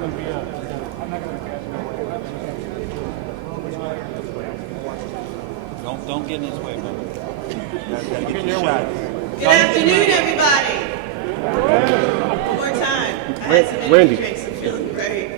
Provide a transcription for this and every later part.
going to be I'm not going to catch Don't get in his way, man. Gotta get your shot. Good afternoon, everybody. One more time. I had some energy drinks. I'm feeling great.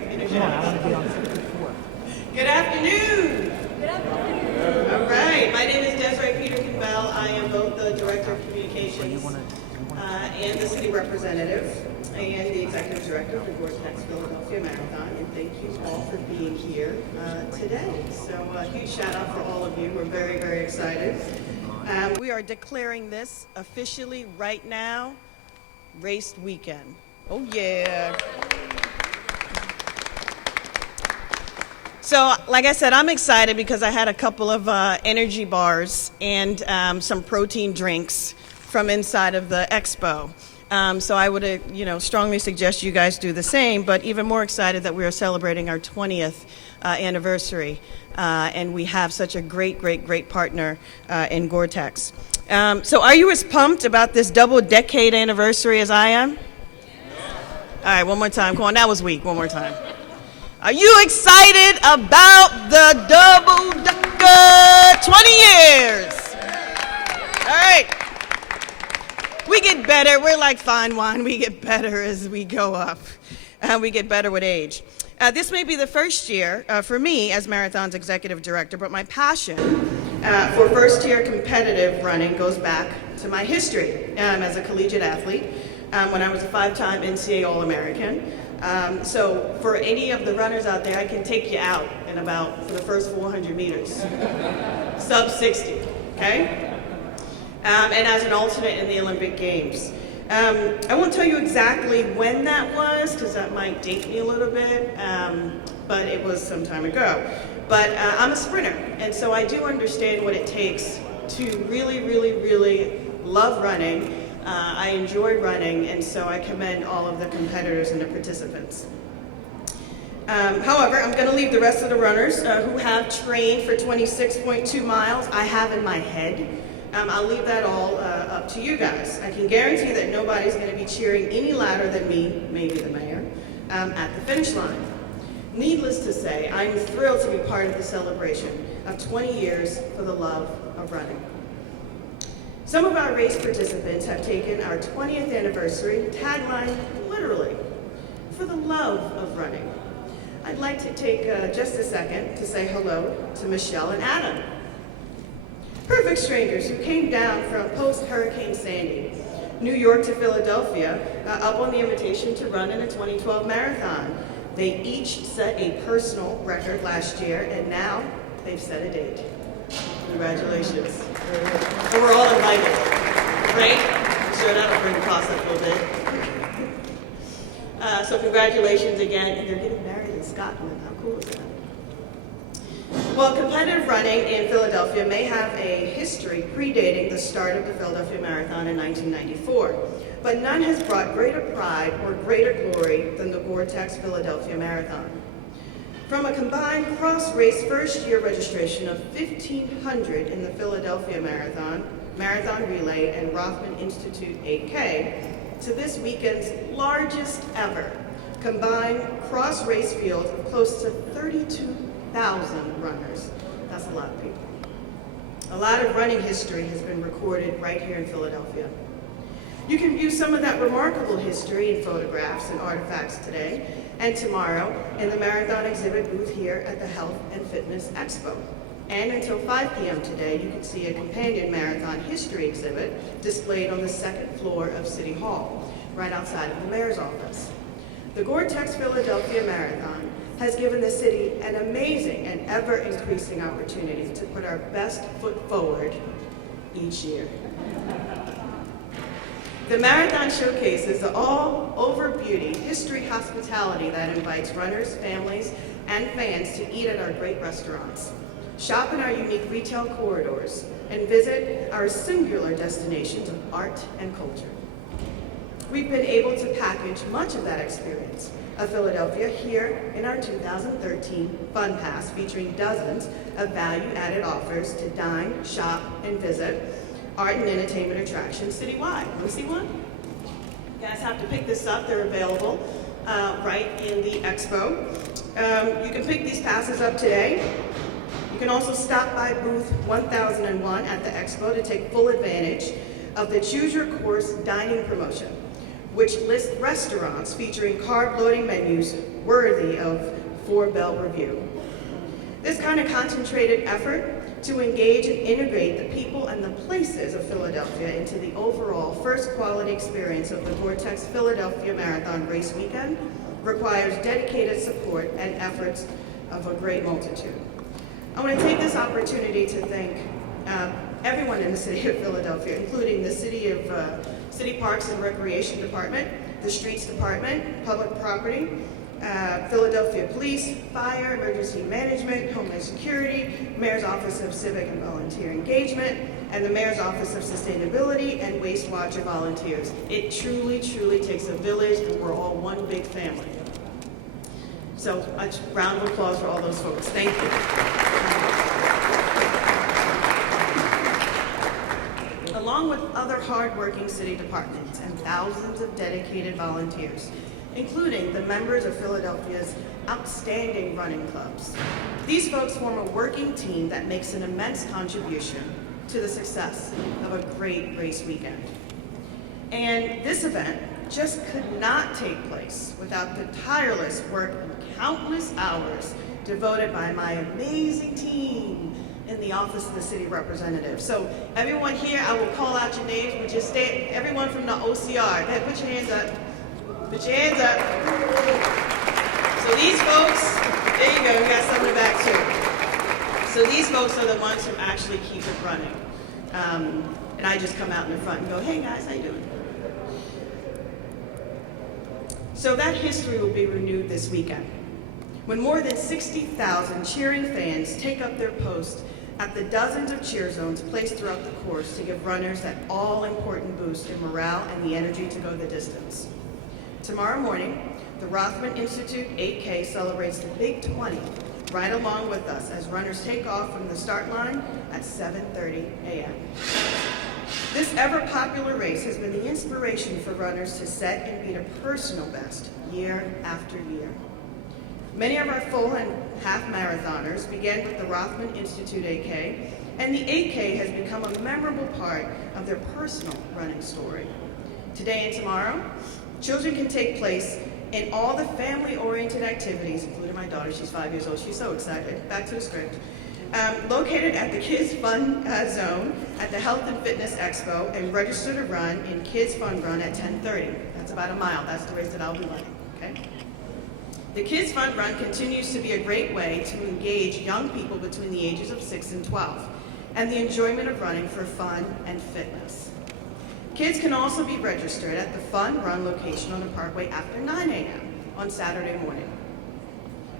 Good afternoon. Good afternoon. All right. My name is Desiree Peterkin Bell. I am both the Director of Communications and the City Representative and the Executive Director of the Gore-Tex Philadelphia Marathon. And thank you all for being here today. So a huge shout out for all of you. We're very, very excited. We are declaring this officially right now, race weekend. Oh yeah. So, like I said, I'm excited because I had a couple of energy bars and some protein drinks from inside of the expo. So I would, strongly suggest you guys do the same, but even more excited that we are celebrating our 20th anniversary. And we have such a great partner in Gore-Tex. So are you as pumped about this double-decade anniversary as I am? All right, one more time. Come on, that was weak. One more time. Are you excited about the double-decker 20 years? All right. We get better. We're like fine wine. We get better as we go up. We get better with age. This may be the first year for me as Marathon's executive director, but my passion for first-year competitive running goes back to my history as a collegiate athlete when I was a 5-time NCAA All-American. So for any of the runners out there, I can take you out in about, for the first 400 meters, sub 60, okay? And as an alternate in the Olympic Games. I won't tell you exactly when that was, because that might date me a little bit, but it was some time ago. But I'm a sprinter, and so I do understand what it takes to really love running. I enjoy running, and so I commend all of the competitors and the participants. However, I'm going to leave the rest of the runners who have trained for 26.2 miles. I have in my head. I'll leave that all up to you guys. I can guarantee that nobody's going to be cheering any louder than me, maybe the mayor, at the finish line. Needless to say, I'm thrilled to be part of the celebration of 20 years for the love of running. Some of our race participants have taken our 20th anniversary tagline literally, for the love of running. I'd like to take just a second to say hello to Michelle and Adam. Perfect strangers who came down from post-Hurricane Sandy, New York to Philadelphia, up on the invitation to run in a 2012 marathon. They each set a personal record last year, and now they've set a date. Congratulations. And we're all invited, right? I'm sure that'll bring the cost up a little bit. So congratulations again, and they're getting married in Scotland. How cool is that? Well, competitive running in Philadelphia may have a history predating the start of the Philadelphia Marathon in 1994, but none has brought greater pride or greater glory than the Gore-Tex Philadelphia Marathon. From a combined cross-race first-year registration of 1,500 in the Philadelphia Marathon, Marathon Relay, and Rothman Institute 8K, to this weekend's largest ever combined cross-race field of close to 32,000 runners. That's a lot of people. A lot of running history has been recorded right here in Philadelphia. You can view some of that remarkable history in photographs and artifacts today and tomorrow in the Marathon exhibit booth here at the Health and Fitness Expo. And until 5 p.m. today, you can see a companion marathon history exhibit displayed on the second floor of City Hall, right outside of the mayor's office. The Gore-Tex Philadelphia Marathon has given the city an amazing and ever-increasing opportunity to put our best foot forward each year. The marathon showcases the all-over beauty, history, hospitality that invites runners, families, and fans to eat at our great restaurants, shop in our unique retail corridors, and visit our singular destinations of art and culture. We've been able to package much of that experience of Philadelphia here in our 2013 Fun Pass, featuring dozens of value-added offers to dine, shop, and visit art and entertainment attractions citywide. Want to see one? You guys have to pick this up. They're available right in the expo. You can pick these passes up today. You can also stop by booth 1001 at the expo to take full advantage of the Choose Your Course dining promotion, which lists restaurants featuring carb-loading menus worthy of 4-bell review. This kind of concentrated effort to engage and integrate the people and the places of Philadelphia into the overall first quality experience of the Gore-Tex Philadelphia Marathon Race Weekend requires dedicated support and efforts of a great multitude. I want to take this opportunity to thank everyone in the city of Philadelphia, including the City Parks and Recreation Department, the Streets Department, Public Property, Philadelphia Police, Fire, Emergency Management, Homeland Security, Mayor's Office of Civic and Volunteer Engagement, and the Mayor's Office of Sustainability and Waste Watcher volunteers. It truly, truly takes a village, and we're all one big family. So a round of applause for all those folks. Thank you. Along with other hardworking city departments and thousands of dedicated volunteers, including the members of Philadelphia's outstanding running clubs. These folks form a working team that makes an immense contribution to the success of a great race weekend. And this event just could not take place without the tireless work and countless hours devoted by my amazing team in the Office of the City Representative. So everyone here, I will call out your names, but just stay, everyone from the OCR, go ahead, put your hands up. Put your hands up. So these folks, there you go, we got some in the back too. So these folks are the ones who actually keep it running. And I just come out in the front and go, hey guys, how you doing? So that history will be renewed this weekend, when more than 60,000 cheering fans take up their post at the dozens of cheer zones placed throughout the course to give runners that all-important boost in morale and the energy to go the distance. Tomorrow morning, the Rothman Institute 8K celebrates the Big 20 right along with us as runners take off from the start line at 7:30 a.m. This ever-popular race has been the inspiration for runners to set and beat a personal best year after year. Many of our full and half marathoners began with the Rothman Institute 8K, and the 8K has become a memorable part of their personal running story. Today and tomorrow, children can take place in all the family-oriented activities, including my daughter, she's 5 years old, she's so excited. Back to the script. Located at the Kids Fun Zone at the Health and Fitness Expo, and register to run in Kids Fun Run at 10:30. That's about a mile, that's the race that I'll be running, okay? The Kids Fun Run continues to be a great way to engage young people between the ages of 6 and 12, and the enjoyment of running for fun and fitness. Kids can also be registered at the Fun Run location on the Parkway after 9 a.m. on Saturday morning.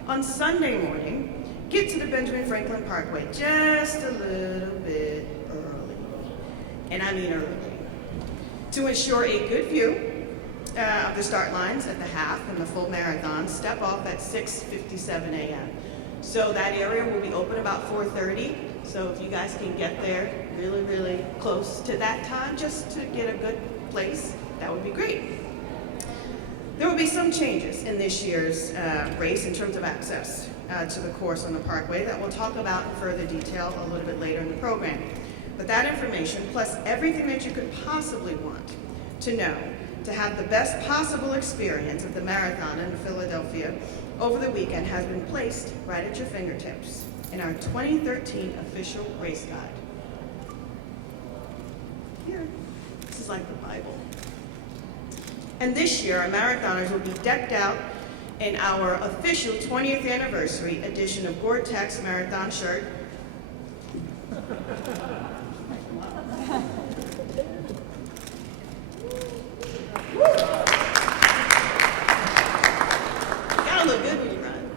On Sunday morning, get to the Benjamin Franklin Parkway just a little bit early, and I mean early, to ensure a good view of the start lines at the half and the full marathon. Step off at 6:57 a.m. So that area will be open about 4:30. So if you guys can get there really, really close to that time, just to get a good place, that would be great. There will be some changes in this year's race in terms of access to the course on the Parkway that we'll talk about in further detail a little bit later in the program. But that information, plus everything that you could possibly want to know to have the best possible experience of the marathon in Philadelphia over the weekend, has been placed right at your fingertips in our 2013 official race guide. Here, this is like the Bible. And this year, our marathoners will be decked out in our official 20th anniversary edition of Gore-Tex marathon shirt. Gotta look good when you run.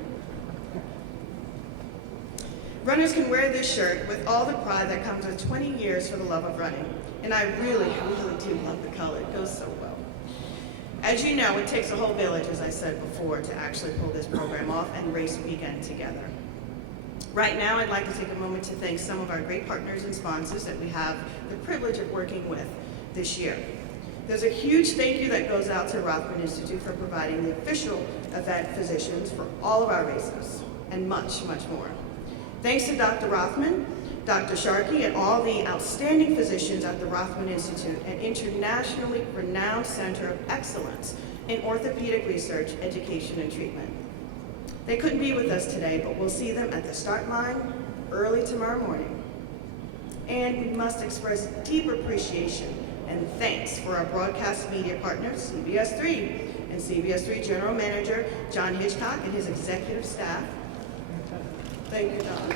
Runners can wear this shirt with all the pride that comes with 20 years for the love of running. And I really, really do love the color. It goes so well. As you know, it takes a whole village, as I said before, to actually pull this program off and race weekend together. Right now, I'd like to take a moment to thank some of our great partners and sponsors that we have the privilege of working with this year. There's a huge thank you that goes out to Rothman Institute for providing the official event physicians for all of our races, and much, much more. Thanks to Dr. Rothman, Dr. Sharkey, and all the outstanding physicians at the Rothman Institute, an internationally renowned center of excellence in orthopedic research, education, and treatment. They couldn't be with us today, but we'll see them at the start line early tomorrow morning. And we must express deep appreciation and thanks for our broadcast media partners, CBS 3, and CBS 3 General Manager John Hitchcock and his executive staff. Thank you, John.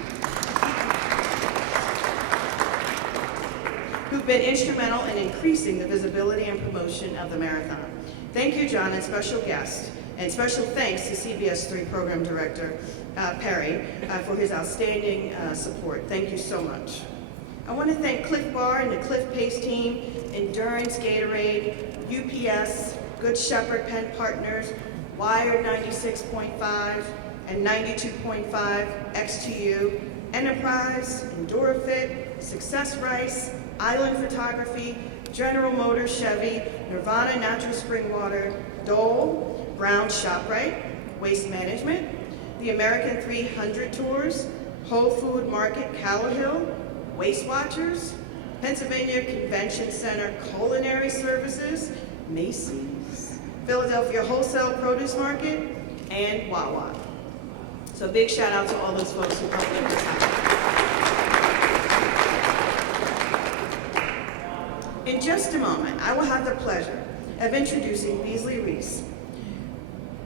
Who've been instrumental in increasing the visibility and promotion of the marathon. Thank you, John, and special guest, and special thanks to CBS 3 Program Director Perry for his outstanding support. Thank you so much. I want to thank Cliff Bar and the Cliff Pace team, Endurance Gatorade, UPS, Good Shepherd Pen Partners, Wired 96.5 and 92.5 XTU, Enterprise, EnduraFit, Success Rice, Island Photography, General Motors Chevy, Nirvana Natural Spring Water, Dole, Brown ShopRite, Waste Management, the American 300 Tours, Whole Food Market Callowhill, Waste Watchers, Pennsylvania Convention Center Culinary Services, Macy's, Philadelphia Wholesale Produce Market, and Wawa. So a big shout out to all those folks who helped make this happen. In just a moment, I will have the pleasure of introducing Beasley Reese,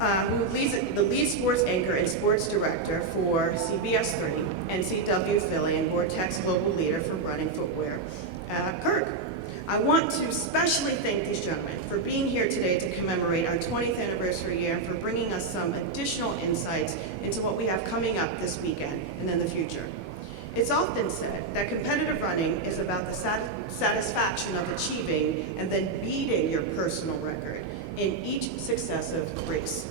who leads the lead sports anchor and sports director for CBS 3 and CW Philly and Gore-Tex global leader for running footwear, Kirk. I want to especially thank these gentlemen for being here today to commemorate our 20th anniversary year and for bringing us some additional insights into what we have coming up this weekend and in the future. It's often said that competitive running is about the satisfaction of achieving and then beating your personal record in each successive race.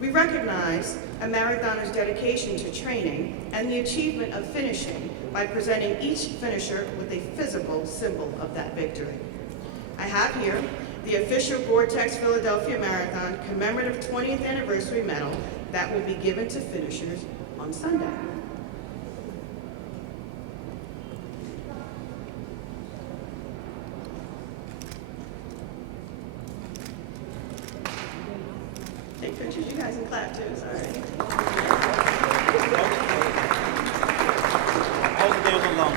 We recognize a marathoner's dedication to training and the achievement of finishing by presenting each finisher with a physical symbol of that victory. I have here the official Gore-Tex Philadelphia Marathon commemorative 20th anniversary medal that will be given to finishers on Sunday. Take pictures, you guys can clap too, it's all right. Hold it there alone.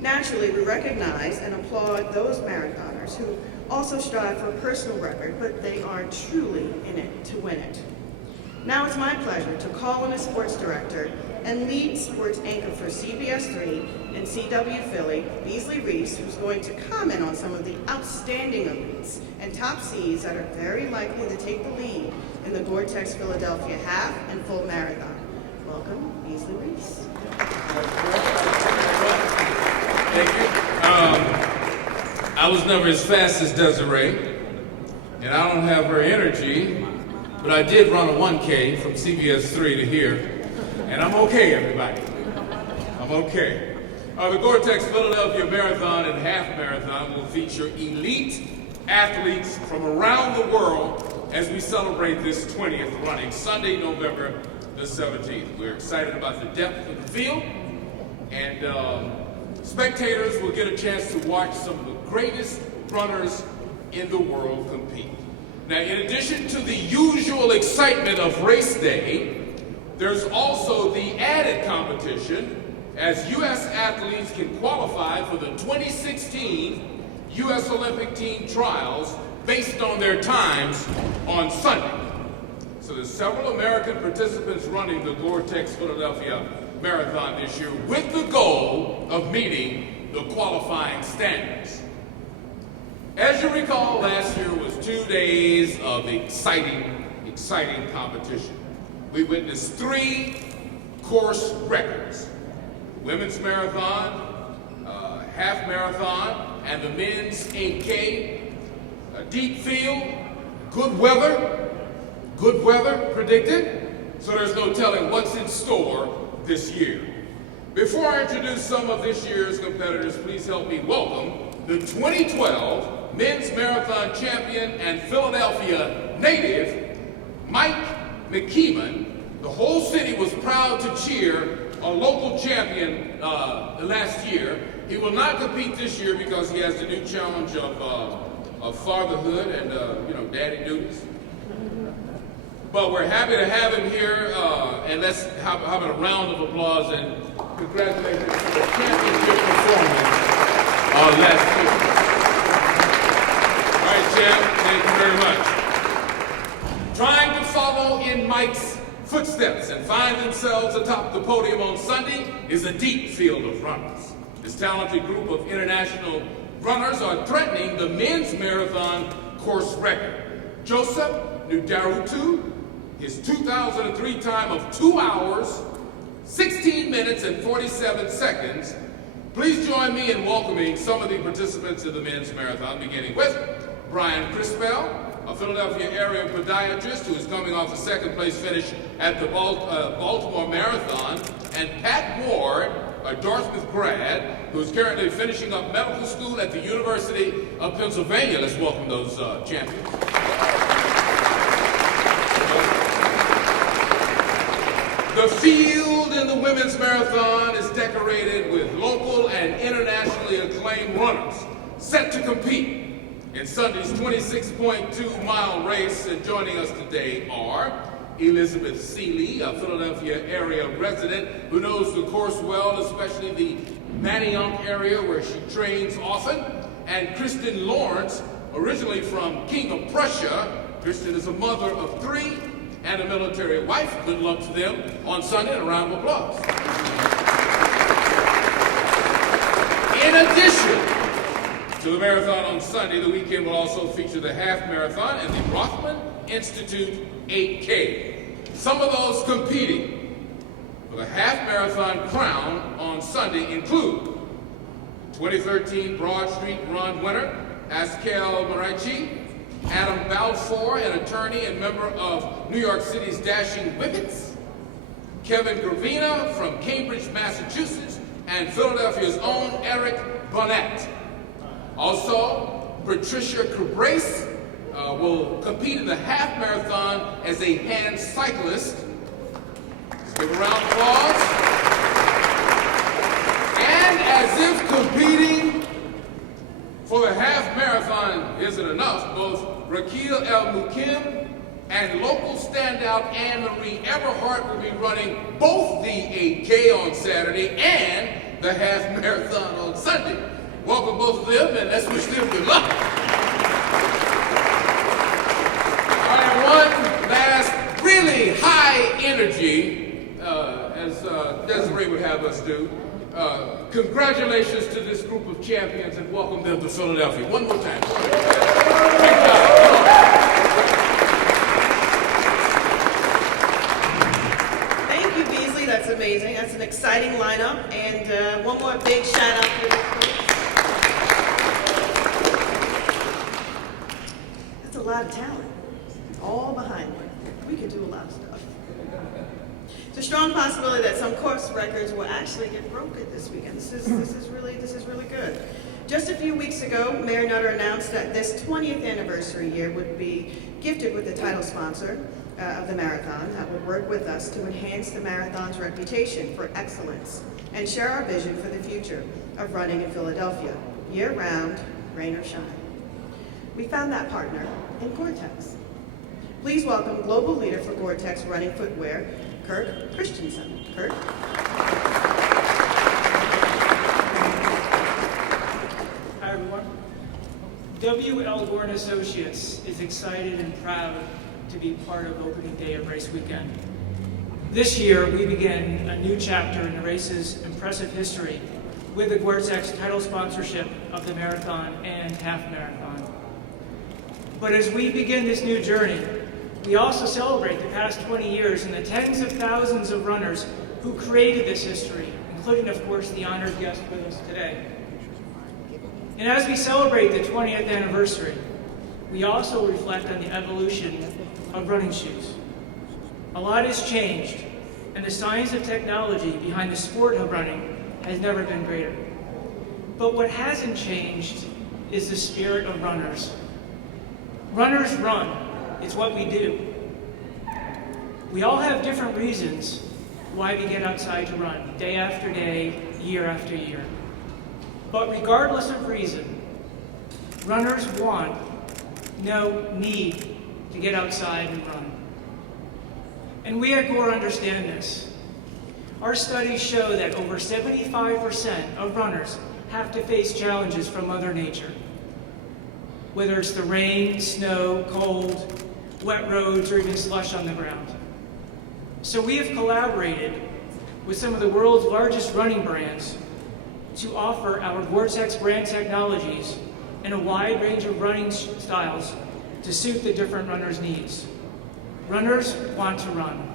Naturally, we recognize and applaud those marathoners who also strive for a personal record, but they are truly in it to win it. Now it's my pleasure to call on a sports director and lead sports anchor for CBS 3 and CW Philly, Beasley Reese, who's going to comment on some of the outstanding elites and top seeds that are very likely to take the lead in the Gore-Tex Philadelphia half and full marathon. Welcome, Beasley Reese. Thank you. I was never as fast as Desiree, and I don't have her energy, but I did run a 1K from CBS 3 to here. And I'm okay, everybody. I'm okay. The Gore-Tex Philadelphia Marathon and Half Marathon will feature elite athletes from around the world as we celebrate this 20th running, Sunday, November the 17th. We're excited about the depth of the field, and spectators will get a chance to watch some of the greatest runners in the world compete. Now, in addition to the usual excitement of race day, there's also the added competition as U.S. athletes can qualify for the 2016 U.S. Olympic team trials based on their times on Sunday. So there's several American participants running the Gore-Tex Philadelphia Marathon this year with the goal of meeting the qualifying standards. As you recall, last year was 2 days of exciting competition. We witnessed 3 course records: women's marathon, half marathon, and the men's 8K. A deep field, good weather predicted, so there's no telling what's in store this year. Before I introduce some of this year's competitors, please help me welcome the 2012 Men's Marathon Champion and Philadelphia native, Mike McKeeman. The whole city was proud to cheer a local champion last year. He will not compete this year because he has the new challenge of fatherhood and daddy duties. But we're happy to have him here, and let's have a round of applause and congratulations for the championship performance last year. All right, champ, thank you very much. Trying to follow in Mike's footsteps and find themselves atop the podium on Sunday is a deep field of runners. This talented group of international runners are threatening the men's marathon course record. Joseph Nudarutu, his 2003 time of 2 hours, 16 minutes and 47 seconds. Please join me in welcoming some of the participants in the men's marathon, beginning with Brian Crispell, a Philadelphia area podiatrist who is coming off a second place finish at the Baltimore Marathon, and Pat Ward, a Dartmouth grad who is currently finishing up medical school at the University of Pennsylvania. Let's welcome those champions. The field in the women's marathon is decorated with local and internationally acclaimed runners set to compete in Sunday's 26.2-mile race. And joining us today are Elizabeth Seeley, a Philadelphia area resident who knows the course well, especially the Manayunk area where she trains often, and Kristen Lawrence, originally from King of Prussia. Kristen is a mother of 3 and a military wife. Good luck to them on Sunday, and a round of applause. In addition to the marathon on Sunday, the weekend will also feature the half marathon and the Rothman Institute 8K. Some of those competing for the half marathon crown on Sunday include 2013 Broad Street Run winner Askel Marici, Adam Balfour, an attorney and member of New York City's Dashing Whippets, Kevin Gravina from Cambridge, Massachusetts, and Philadelphia's own Eric Bonnet. Also, Patricia Cabrace will compete in the half marathon as a hand cyclist. Let's give a round of applause. And as if competing for the half marathon isn't enough, both Raquel El Mukim and local standout Anne-Marie Everhart will be running both the 8K on Saturday and the half marathon on Sunday. Welcome both of them, and let's wish them good luck. All right, one last really high energy, as Desiree would have us do. Congratulations to this group of champions, and welcome them to Philadelphia. One more time. Great job. Thank you, Beasley. That's amazing. That's an exciting lineup. And one more big shout out to the That's a lot of talent. All behind it. We could do a lot of stuff. It's a strong possibility that some course records will actually get broken this weekend. This is really good. Just a few weeks ago, Mayor Nutter announced that this 20th anniversary year would be gifted with the title sponsor of the marathon that would work with us to enhance the marathon's reputation for excellence and share our vision for the future of running in Philadelphia, year-round, rain or shine. We found that partner in Gore-Tex. Please welcome global leader for Gore-Tex running footwear, Kirk Christensen. Kirk? Hi, everyone. W.L. Gore & Associates is excited and proud to be part of opening day of race weekend. This year, we begin a new chapter in the race's impressive history with the Gore-Tex title sponsorship of the marathon and half marathon. But as we begin this new journey, we also celebrate the past 20 years and the tens of thousands of runners who created this history, including, of course, the honored guest with us today. And as we celebrate the 20th anniversary, we also reflect on the evolution of running shoes. A lot has changed, and the science of technology behind the sport of running has never been greater. But what hasn't changed is the spirit of runners. Runners run. It's what we do. We all have different reasons why we get outside to run, day after day, year after year. But regardless of reason, runners want, no need to get outside and run. And we at Gore understand this. Our studies show that over 75% of runners have to face challenges from Mother Nature. Whether it's the rain, snow, cold, wet roads, or even slush on the ground. So we have collaborated with some of the world's largest running brands to offer our Gore-Tex brand technologies in a wide range of running styles to suit the different runners' needs. Runners want to run.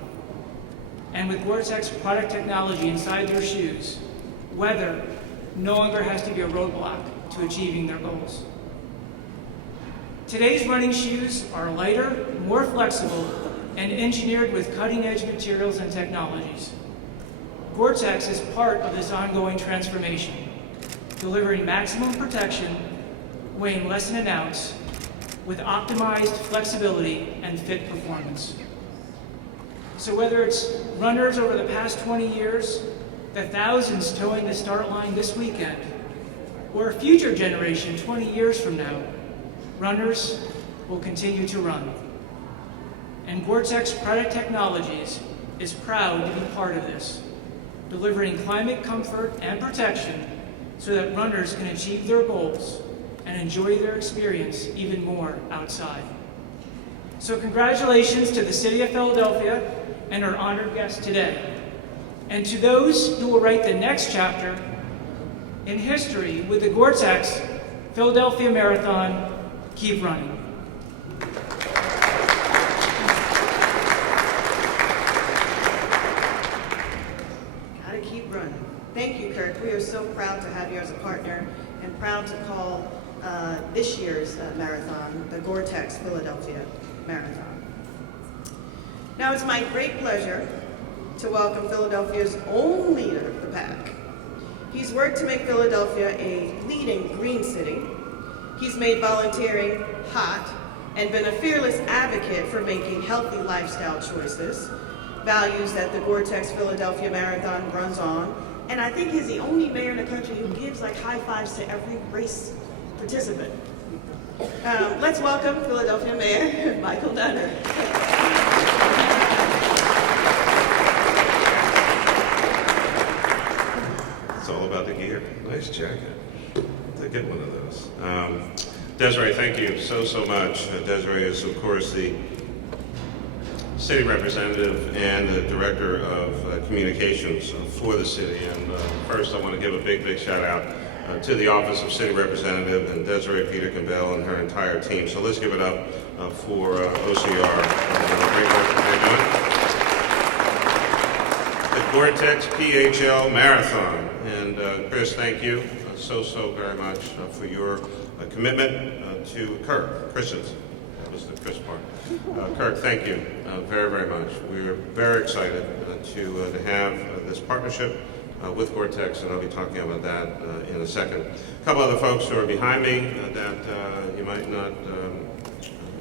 And with Gore-Tex product technology inside their shoes, weather no longer has to be a roadblock to achieving their goals. Today's running shoes are lighter, more flexible, and engineered with cutting-edge materials and technologies. Gore-Tex is part of this ongoing transformation, delivering maximum protection, weighing less than an ounce, with optimized flexibility and fit performance. So whether it's runners over the past 20 years, the thousands towing the start line this weekend, or a future generation 20 years from now, runners will continue to run. And Gore-Tex Product Technologies is proud to be part of this, delivering climate comfort and protection so that runners can achieve their goals and enjoy their experience even more outside. So congratulations to the City of Philadelphia and our honored guests today. And to those who will write the next chapter in history with the Gore-Tex Philadelphia Marathon, keep running. Gotta keep running. Thank you, Kirk. We are so proud to have you as a partner and proud to call this year's marathon the Gore-Tex Philadelphia Marathon. Now it's my great pleasure to welcome Philadelphia's own leader of the pack. He's worked to make Philadelphia a leading green city. He's made volunteering hot and been a fearless advocate for making healthy lifestyle choices, values that the Gore-Tex Philadelphia Marathon runs on. And I think he's the only mayor in the country who gives like high fives to every race participant. Let's welcome Philadelphia Mayor Michael Dunner. It's all about the gear. Nice jacket. To get one of those. Desiree, thank you so much. Desiree is, of course, the city representative and the director of communications for the city. And first, I want to give a big shout out to the Office of City Representative and Desiree Peter-Campbell and her entire team. So let's give it up for OCR. Great work that they're doing. The Gore-Tex PHL Marathon. And Chris, thank you so very much for your commitment to Kirk Christensen. That was the Chris part. Kirk, thank you very much. We are very excited to have this partnership with Gore-Tex, and I'll be talking about that in a second. A couple other folks who are behind me that you might not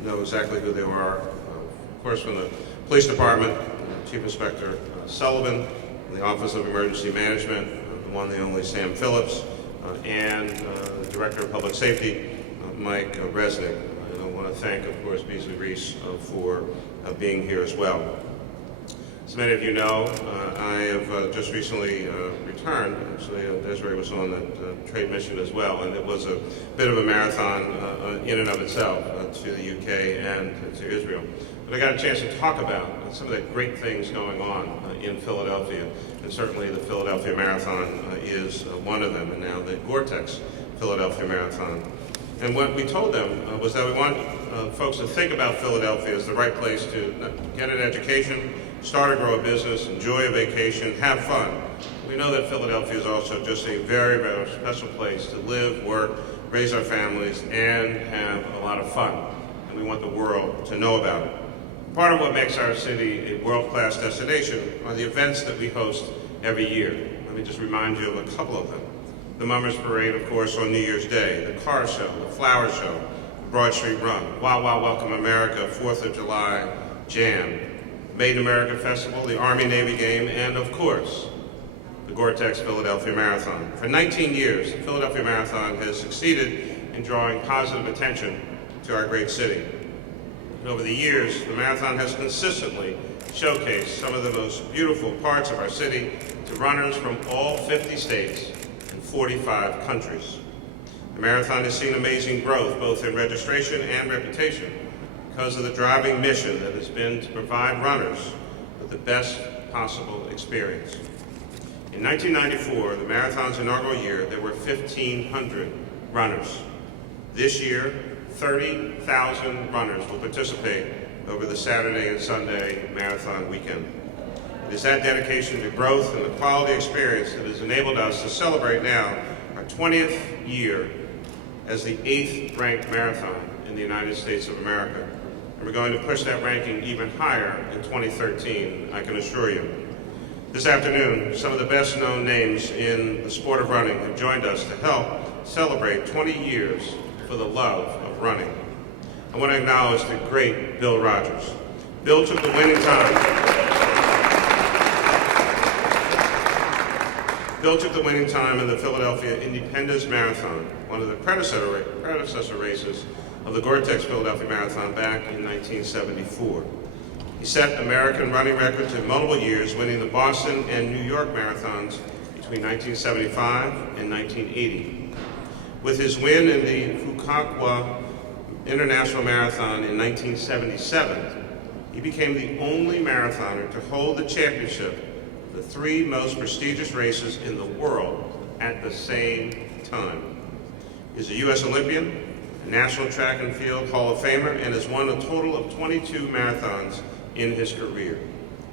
know exactly who they are. Of course, from the Police Department, Chief Inspector Sullivan, the Office of Emergency Management, the one, the only Sam Phillips, and the Director of Public Safety, Mike Resnick. And I want to thank, of course, Beasley Reese for being here as well. As many of you know, I have just recently returned. Actually, Desiree was on that trade mission as well, and it was a bit of a marathon in and of itself to the UK and to Israel. But I got a chance to talk about some of the great things going on in Philadelphia, and certainly the Philadelphia Marathon is one of them, and now the Gore-Tex Philadelphia Marathon. And what we told them was that we want folks to think about Philadelphia as the right place to get an education, start or grow a business, enjoy a vacation, have fun. We know that Philadelphia is also just a very special place to live, work, raise our families, and have a lot of fun. And we want the world to know about it. Part of what makes our city a world-class destination are the events that we host every year. Let me just remind you of a couple of them. The Mummers Parade, of course, on New Year's Day, the Car Show, the Flower Show, the Broad Street Run, Wow Wow Welcome America, 4th of July Jam, Made in America Festival, the Army-Navy Game, and of course, the Gore-Tex Philadelphia Marathon. For 19 years, the Philadelphia Marathon has succeeded in drawing positive attention to our great city. And over the years, the marathon has consistently showcased some of the most beautiful parts of our city to runners from all 50 states and 45 countries. The marathon has seen amazing growth, both in registration and reputation, because of the driving mission that has been to provide runners with the best possible experience. In 1994, the marathon's inaugural year, there were 1,500 runners. This year, 30,000 runners will participate over the Saturday and Sunday marathon weekend. It is that dedication to growth and the quality experience that has enabled us to celebrate now our 20th year as the 8th ranked marathon in the United States of America. And we're going to push that ranking even higher in 2013, I can assure you. This afternoon, some of the best known names in the sport of running have joined us to help celebrate 20 years for the love of running. I want to acknowledge the great Bill Rogers. Bill took the winning time. Bill took the winning time in the Philadelphia Independence Marathon, one of the predecessor races of the Gore-Tex Philadelphia Marathon back in 1974. He set American running records in multiple years, winning the Boston and New York marathons between 1975 and 1980. With his win in the Fukuoka International Marathon in 1977, he became the only marathoner to hold the championship of the 3 most prestigious races in the world at the same time. He's a U.S. Olympian, a National Track and Field Hall of Famer, and has won a total of 22 marathons in his career.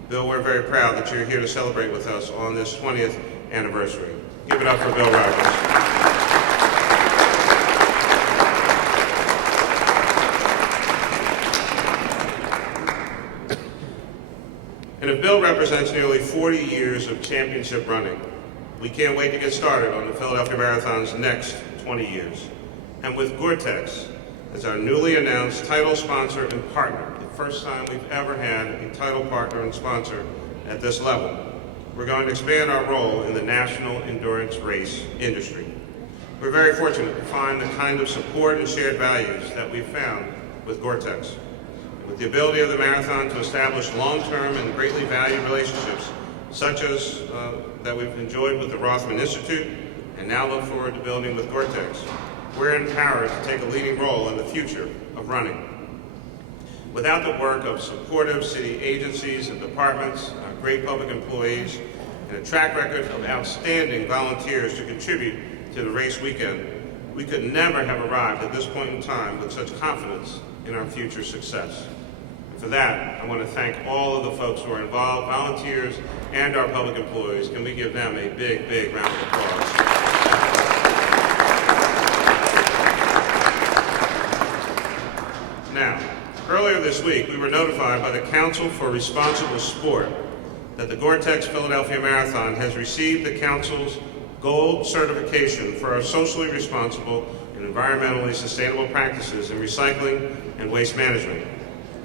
Bill, we're very proud that you're here to celebrate with us on this 20th anniversary. Give it up for Bill Rogers. And if Bill represents nearly 40 years of championship running, we can't wait to get started on the Philadelphia Marathon's next 20 years. And with Gore-Tex as our newly announced title sponsor and partner, the first time we've ever had a title partner and sponsor at this level, we're going to expand our role in the national endurance race industry. We're very fortunate to find the kind of support and shared values that we've found with Gore-Tex. With the ability of the marathon to establish long-term and greatly valued relationships, such as that we've enjoyed with the Rothman Institute, and now look forward to building with Gore-Tex, we're empowered to take a leading role in the future of running. Without the work of supportive city agencies and departments, our great public employees, and a track record of outstanding volunteers to contribute to the race weekend, we could never have arrived at this point in time with such confidence in our future success. And for that, I want to thank all of the folks who are involved, volunteers, and our public employees. Can we give them a big, big round of applause? Now, earlier this week, we were notified by the Council for Responsible Sport that the Gore-Tex Philadelphia Marathon has received the Council's Gold certification for our socially responsible and environmentally sustainable practices in recycling and waste management.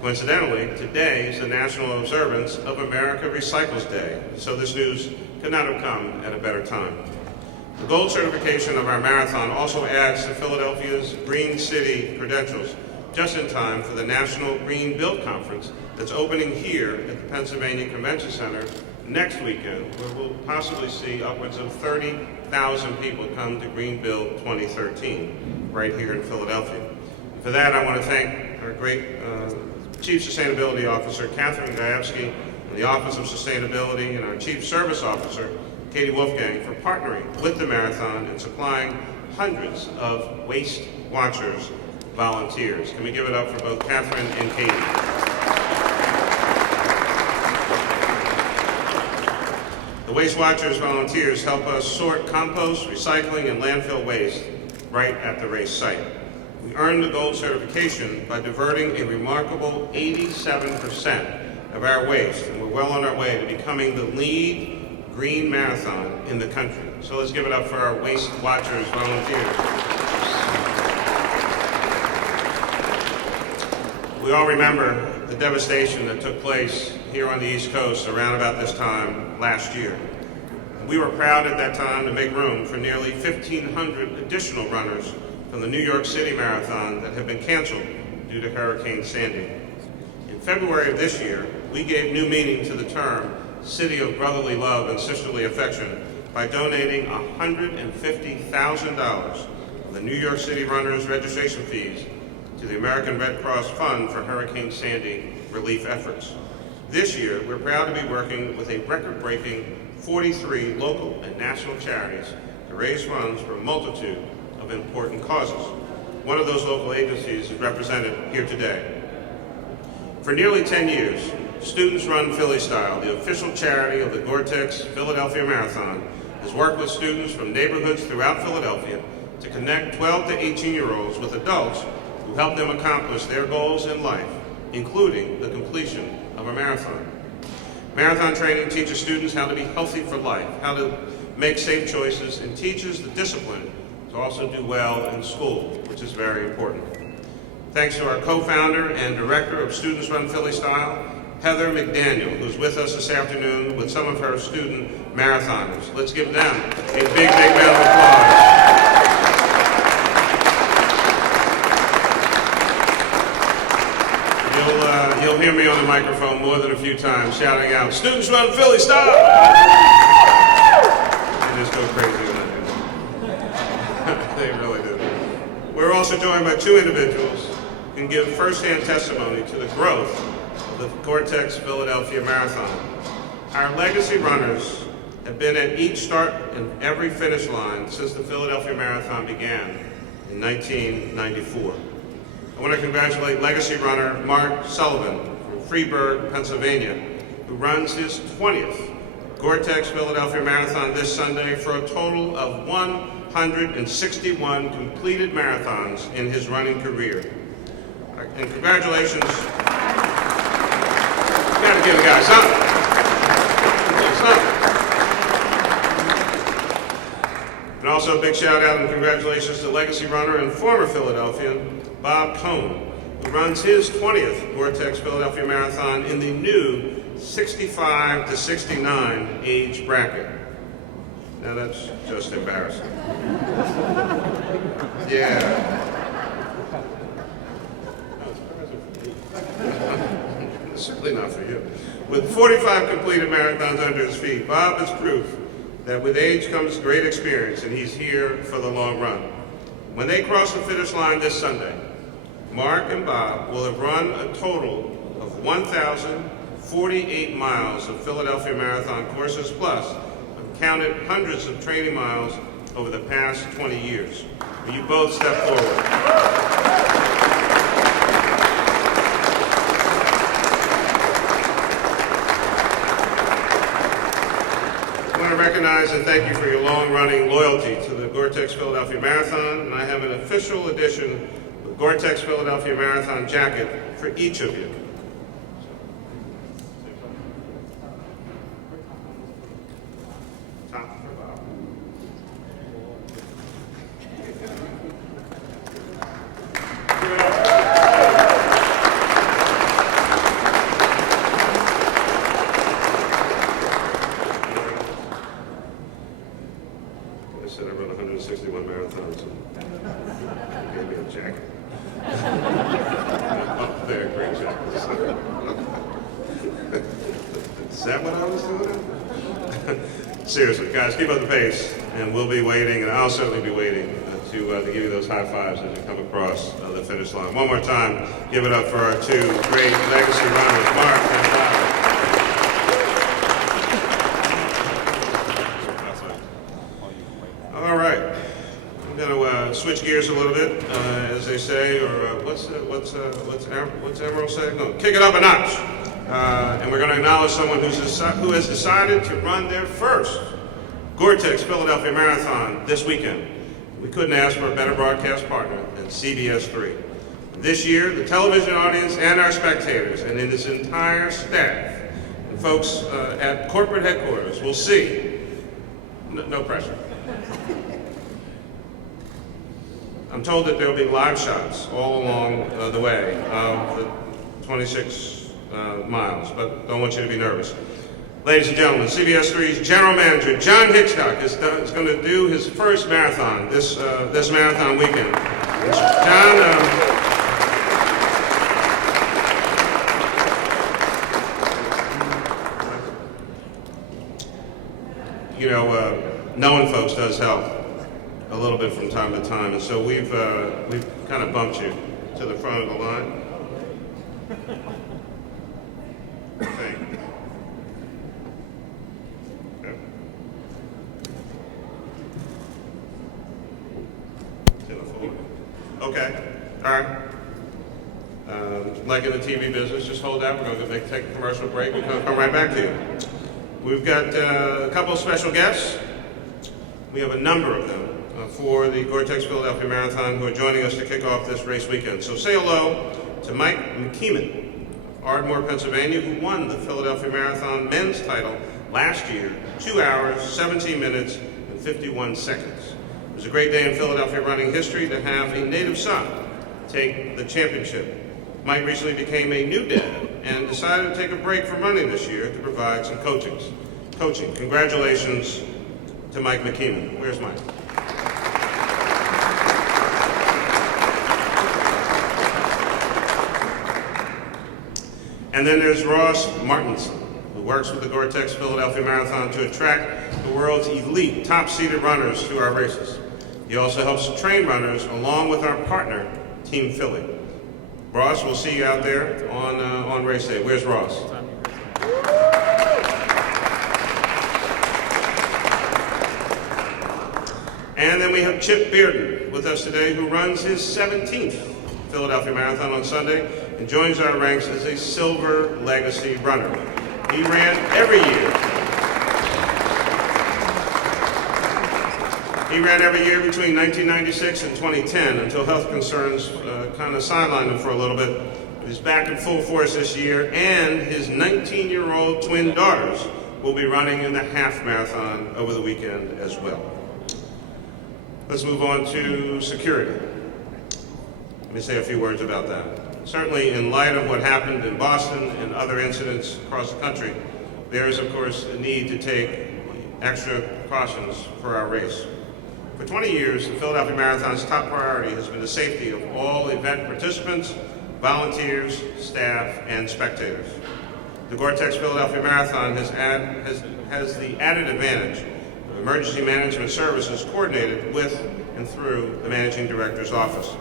Coincidentally, today is the National Observance of America Recycles Day, so this news could not have come at a better time. The gold certification of our marathon also adds to Philadelphia's Green City credentials, just in time for the National Green Build Conference that's opening here at the Pennsylvania Convention Center next weekend, where we'll possibly see upwards of 30,000 people come to Green Build 2013, right here in Philadelphia. And for that, I want to thank our great Chief Sustainability Officer, Catherine Gajewski, and the Office of Sustainability, and our Chief Service Officer, Katie Wolfgang, for partnering with the marathon and supplying hundreds of Waste Watchers volunteers. Can we give it up for both Catherine and Katie? The Waste Watchers volunteers help us sort compost, recycling, and landfill waste right at the race site. We earned the gold certification by diverting a remarkable 87% of our waste, and we're well on our way to becoming the lead green marathon in the country. So let's give it up for our Waste Watchers volunteers. We all remember the devastation that took place here on the East Coast around about this time last year. We were proud at that time to make room for nearly 1,500 additional runners from the New York City Marathon that have been canceled due to Hurricane Sandy. In February of this year, we gave new meaning to the term City of Brotherly Love and Sisterly Affection by donating $150,000 of the New York City runners' registration fees to the American Red Cross Fund for Hurricane Sandy relief efforts. This year, we're proud to be working with a record-breaking 43 local and national charities to raise funds for a multitude of important causes. One of those local agencies is represented here today. For nearly 10 years, Students Run Philly Style, the official charity of the Gore-Tex Philadelphia Marathon, has worked with students from neighborhoods throughout Philadelphia to connect 12 to 18-year-olds with adults who help them accomplish their goals in life, including the completion of a marathon. Marathon training teaches students how to be healthy for life, how to make safe choices, and teaches the discipline to also do well in school, which is very important. Thanks to our co-founder and director of Students Run Philly Style, Heather McDaniel, who's with us this afternoon with some of her student marathoners. Let's give them a big, big round of applause. You'll hear me on the microphone more than a few times shouting out, "Students Run Philly Style!" They just go crazy when I do that. They really do. We're also joined by two individuals who can give firsthand testimony to the growth of the Gore-Tex Philadelphia Marathon. Our legacy runners have been at each start and every finish line since the Philadelphia Marathon began in 1994. I want to congratulate legacy runner Mark Sullivan from Freeburg, Pennsylvania, who runs his 20th Gore-Tex Philadelphia Marathon this Sunday for a total of 161 completed marathons in his running career. And congratulations. You got to give the guy something. And also a big shout out and congratulations to legacy runner and former Philadelphian Bob Cohn, who runs his 20th Gore-Tex Philadelphia Marathon in the new 65 to 69 age bracket. Now that's just embarrassing. Yeah. Certainly not for you. With 45 completed marathons under his feet, Bob is proof that with age comes great experience, and he's here for the long run. When they cross the finish line this Sunday, Mark and Bob will have run a total of 1,048 miles of Philadelphia Marathon courses, plus have counted hundreds of training miles over the past 20 years. Will you both step forward? I want to recognize and thank you for your long-running loyalty to the Gore-Tex Philadelphia Marathon, and I have an official edition of Gore-Tex Philadelphia Marathon jacket for each of you. Top for Bob. Give it up. I said I run 161 marathons and they gave me a jacket. Oh, they're great jackets. Is that what I was doing? Seriously, guys, keep up the pace, and we'll be waiting, and I'll certainly be waiting to give you those high fives as you come across the finish line. One more time, give it up for our two great legacy runners, Mark and Bob. All right, I'm going to switch gears a little bit, as they say, or what's Emerald say? No, kick it up a notch. And we're going to acknowledge someone who has decided to run their first Gore-Tex Philadelphia Marathon this weekend. We couldn't ask for a better broadcast partner than CBS 3. This year, the television audience and our spectators, and in its entire staff, and folks at corporate headquarters will see, no pressure. I'm told that there will be live shots all along the way of the 26 miles, but don't want you to be nervous. Ladies and gentlemen, CBS 3's General Manager, John Hitchcock, is going to do his first marathon this marathon weekend. John, knowing folks does help a little bit from time to time, and so we've kind of bumped you to the front of the line. Thank you. Okay, all right. Like in the TV business, just hold that. We're going to take a commercial break. We're going to come right back to you. We've got a couple of special guests. We have a number of them for the Gore-Tex Philadelphia Marathon who are joining us to kick off this race weekend. So say hello to Mike McKeeman of Ardmore, Pennsylvania, who won the Philadelphia Marathon men's title last year, 2 hours, 17 minutes, and 51 seconds. It was a great day in Philadelphia running history to have a native son take the championship. Mike recently became a new dad and decided to take a break from running this year to provide some coaching. Congratulations to Mike McKeeman. Where's Mike? And then there's Ross Martinson, who works with the Gore-Tex Philadelphia Marathon to attract the world's elite, top-seeded runners to our races. He also helps to train runners along with our partner, Team Philly. Ross, we'll see you out there on race day. Where's Ross? And then we have Chip Bearden with us today, who runs his 17th Philadelphia Marathon on Sunday and joins our ranks as a Silver Legacy runner. He ran every year. He ran every year between 1996 and 2010 until health concerns kind of sidelined him for a little bit. He's back in full force this year, and his 19-year-old twin daughters will be running in the half marathon over the weekend as well. Let's move on to security. Let me say a few words about that. Certainly, in light of what happened in Boston and other incidents across the country, there is, of course, a need to take extra precautions for our race. For 20 years, the Philadelphia Marathon's top priority has been the safety of all event participants, volunteers, staff, and spectators. The Gore-Tex Philadelphia Marathon has the added advantage of emergency management services coordinated with and through the managing director's office.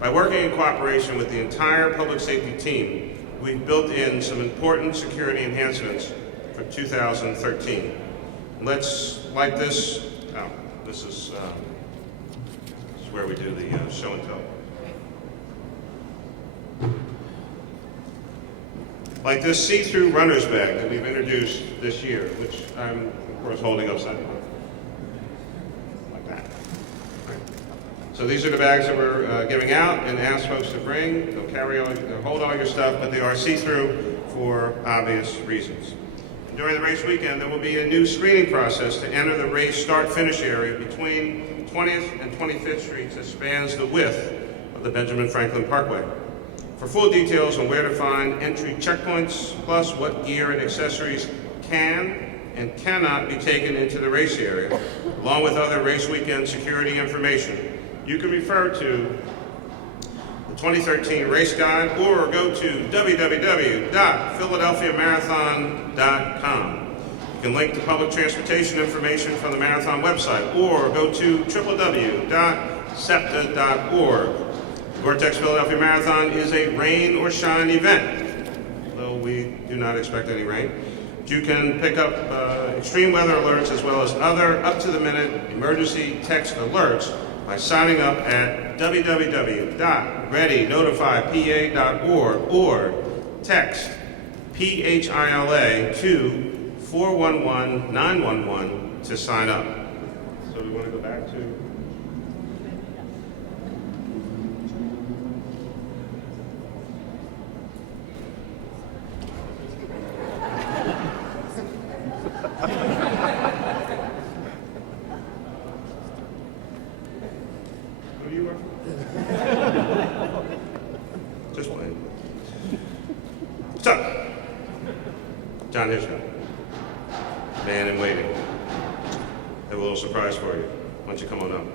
By working in cooperation with the entire public safety team, we've built in some important security enhancements for 2013. Let's light this. This is where we do the show and tell. Like this see-through runner's bag that we've introduced this year, which I'm, of course, holding upside down. Like that. So these are the bags that we're giving out and ask folks to bring. They'll hold all your stuff, but they are see-through for obvious reasons. During the race weekend, there will be a new screening process to enter the race start-finish area between 20th and 25th Streets that spans the width of the Benjamin Franklin Parkway. For full details on where to find entry checkpoints, plus what gear and accessories can and cannot be taken into the race area, along with other race weekend security information, you can refer to the 2013 race guide or go to www.philadelphiamarathon.com. You can link to public transportation information from the marathon website or go to www.septa.org. The Gore-Tex Philadelphia Marathon is a rain or shine event, though we do not expect any rain. You can pick up extreme weather alerts as well as other up-to-the-minute emergency text alerts by signing up at www.readynotifypa.org or text PHILA to 411-911 to sign up. So we want to go back to Just playing. So, John Hitchcock, man in waiting. I have a little surprise for you. Why don't you come on up?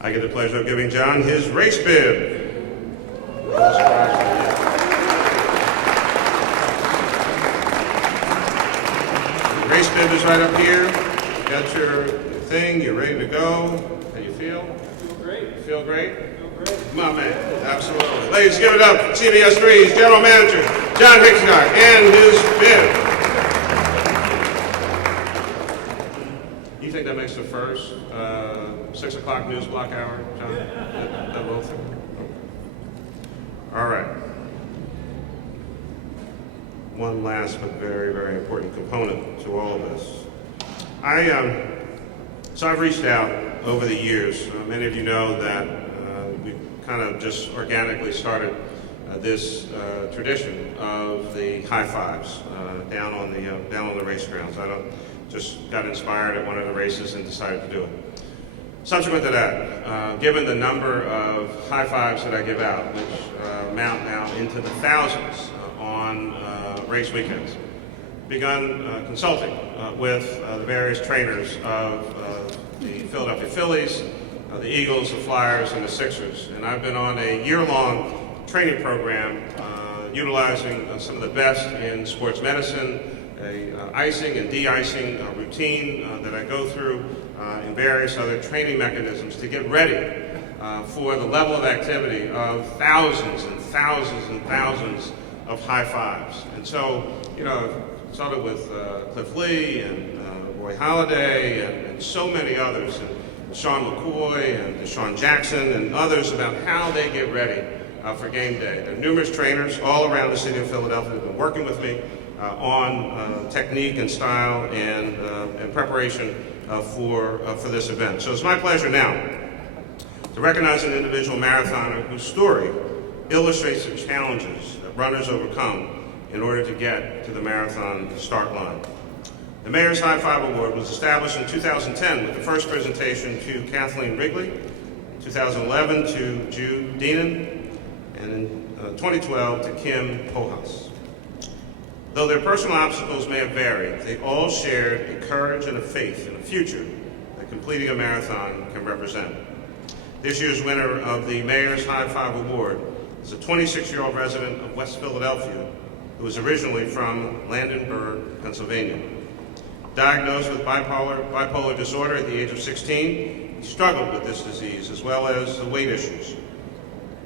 I get the pleasure of giving John his race bib. A little surprise for you. Race bib is right up here. You got your thing. You're ready to go. How do you feel? Feel great. You feel great? Feel great. My man, absolutely. Ladies, give it up for CBS 3's General Manager, John Hitchcock, and his bib. You think that makes the first 6 o'clock news block hour, John? That little thing? All right. One last but very, very important component to all of this. So I've reached out over the years. Many of you know that we kind of just organically started this tradition of the high fives down on the race grounds. Just got inspired at one of the races and decided to do it. Subsequent to that, given the number of high fives that I give out, which mount now into the thousands on race weekends, begun consulting with the various trainers of the Philadelphia Phillies, the Eagles, the Flyers, and the Sixers. And I've been on a year-long training program utilizing some of the best in sports medicine, icing and de-icing routine that I go through and various other training mechanisms to get ready for the level of activity of thousands and thousands and thousands of high fives. And so, started with Cliff Lee and Roy Halladay and so many others, and Sean McCoy and Deshaun Jackson and others about how they get ready for game day. There are numerous trainers all around the city of Philadelphia who have been working with me on technique and style and preparation for this event. So it's my pleasure now to recognize an individual marathoner whose story illustrates the challenges that runners overcome in order to get to the marathon start line. The Mayor's High Five Award was established in 2010 with the first presentation to Kathleen Wrigley, 2011 to Jude Deenan, and in 2012 to Kim Pohas. Though their personal obstacles may have varied, they all shared a courage and a faith in a future that completing a marathon can represent. This year's winner of the Mayor's High Five Award is a 26-year-old resident of West Philadelphia who was originally from Landenberg, Pennsylvania. Diagnosed with bipolar disorder at the age of 16, he struggled with this disease as well as weight issues.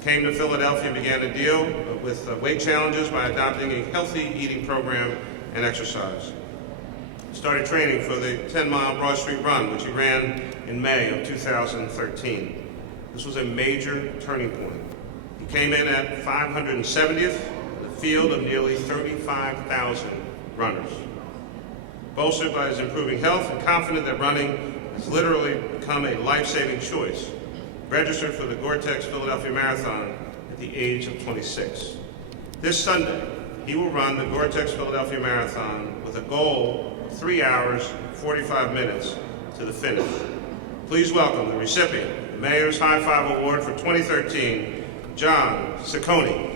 Came to Philadelphia and began to deal with weight challenges by adopting a healthy eating program and exercise. Started training for the 10-mile Broad Street Run, which he ran in May of 2013. This was a major turning point. He came in at 570th in a field of nearly 35,000 runners. Bolstered by his improving health and confident that running has literally become a life-saving choice, registered for the Gore-Tex Philadelphia Marathon at the age of 26. This Sunday, he will run the Gore-Tex Philadelphia Marathon with a goal of 3 hours, 45 minutes to the finish. Please welcome the recipient of the Mayor's High Five Award for 2013, John Ciccone.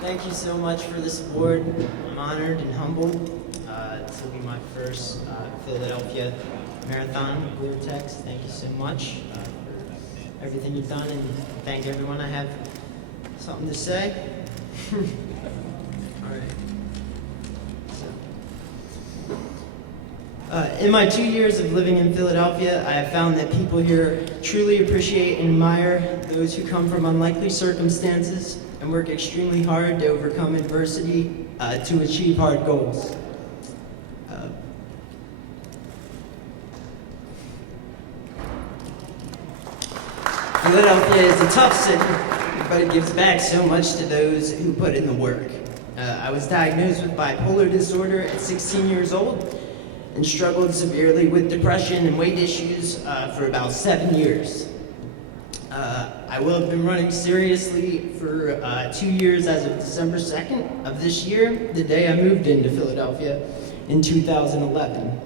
Thank you so much for this award. I'm honored and humbled. This will be my first Philadelphia Marathon, Gore-Tex. Thank you so much for everything you've done, and thank everyone. I have something to say. All right. In my 2 years of living in Philadelphia, I have found that people here truly appreciate and admire those who come from unlikely circumstances and work extremely hard to overcome adversity to achieve hard goals. Philadelphia is a tough city, but it gives back so much to those who put in the work. I was diagnosed with bipolar disorder at 16 years old and struggled severely with depression and weight issues for about 7 years. I will have been running seriously for 2 years as of December 2nd of this year, the day I moved into Philadelphia in 2011.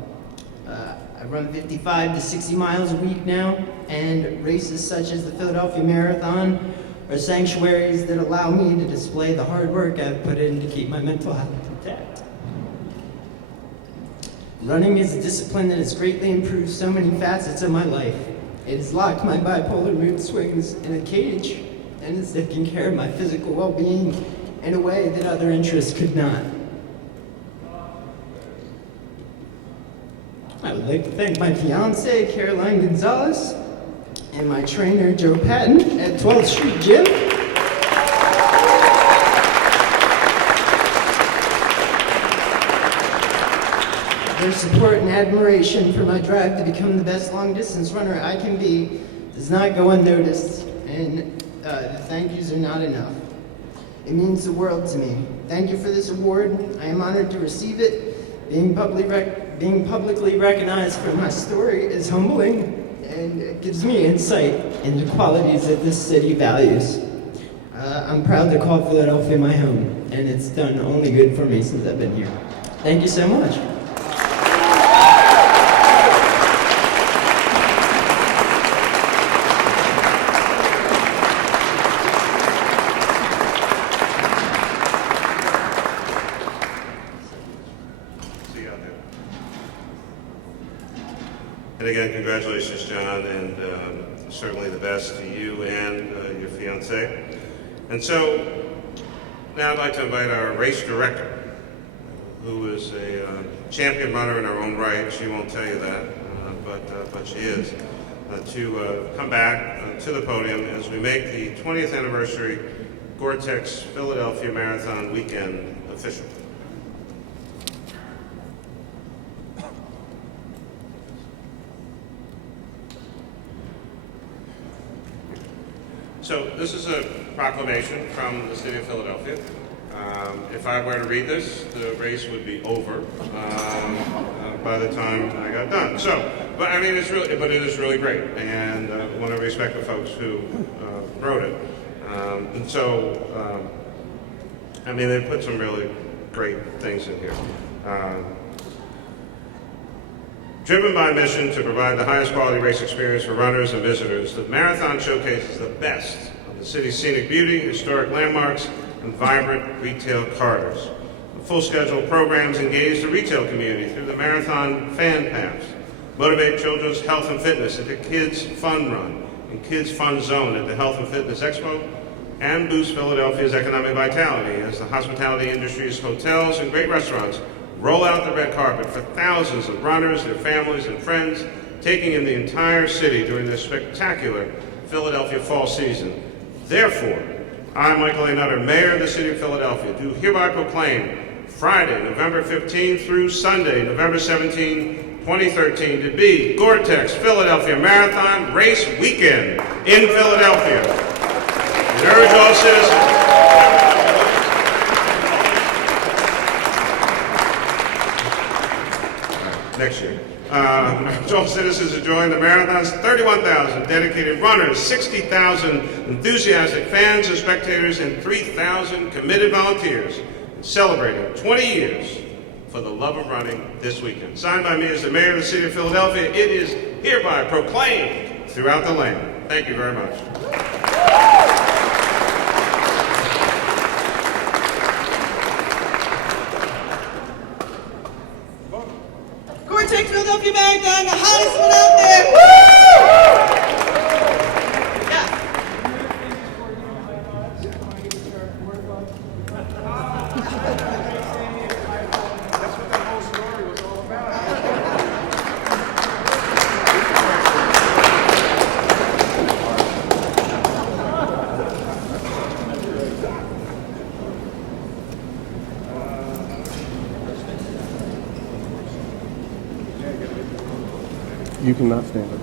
I run 55 to 60 miles a week now, and races such as the Philadelphia Marathon are sanctuaries that allow me to display the hard work I've put in to keep my mental health intact. Running is a discipline that has greatly improved so many facets of my life. It has locked my bipolar mood swings in a cage and has taken care of my physical well-being in a way that other interests could not. I would like to thank my fiancée, Caroline Gonzalez, and my trainer, Joe Patton, at 12th Street Gym. Their support and admiration for my drive to become the best long-distance runner I can be does not go unnoticed, and the thank yous are not enough. It means the world to me. Thank you for this award. I am honored to receive it. Being publicly recognized for my story is humbling, and it gives me insight into qualities that this city values. I'm proud to call Philadelphia my home, and it's done only good for me since I've been here. Thank you so much. And again, congratulations, John, and certainly the best to you and your fiancée. And so now I'd like to invite our race director, who is a champion runner in her own right. She won't tell you that, but she is, to come back to the podium as we make the 20th anniversary Gore-Tex Philadelphia Marathon weekend official. So this is a proclamation from the city of Philadelphia. If I were to read this, the race would be over by the time I got done. So, but I mean, it is really great, and I want to respect the folks who wrote it. And so, I mean, they put some really great things in here. Driven by a mission to provide the highest quality race experience for runners and visitors, the marathon showcases the best of the city's scenic beauty, historic landmarks, and vibrant retail corridors. The full schedule of programs engage the retail community through the Marathon Fan Pass, motivate children's health and fitness at the Kids Fun Run and Kids Fun Zone at the Health and Fitness Expo, and boost Philadelphia's economic vitality as the hospitality industry's hotels and great restaurants roll out the red carpet for thousands of runners, their families, and friends, taking in the entire city during this spectacular Philadelphia fall season. Therefore, I, Michael A. Nutter, Mayor of the City of Philadelphia, do hereby proclaim Friday, November 15 through Sunday, November 17, 2013, to be Gore-Tex Philadelphia Marathon Race Weekend in Philadelphia. And urge all citizens next year. All citizens to join the marathon's 31,000 dedicated runners, 60,000 enthusiastic fans and spectators, and 3,000 committed volunteers celebrating 20 years for the love of running this weekend. Signed by me as the Mayor of the City of Philadelphia, it is hereby proclaimed throughout the land. Thank you very much. Gore-Tex Philadelphia Marathon, the hottest one out there. Woo! Yeah. That's what the whole story was all about. You cannot stand up.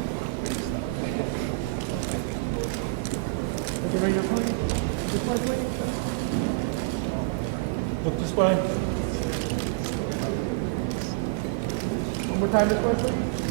Look this way. One more time this way, please.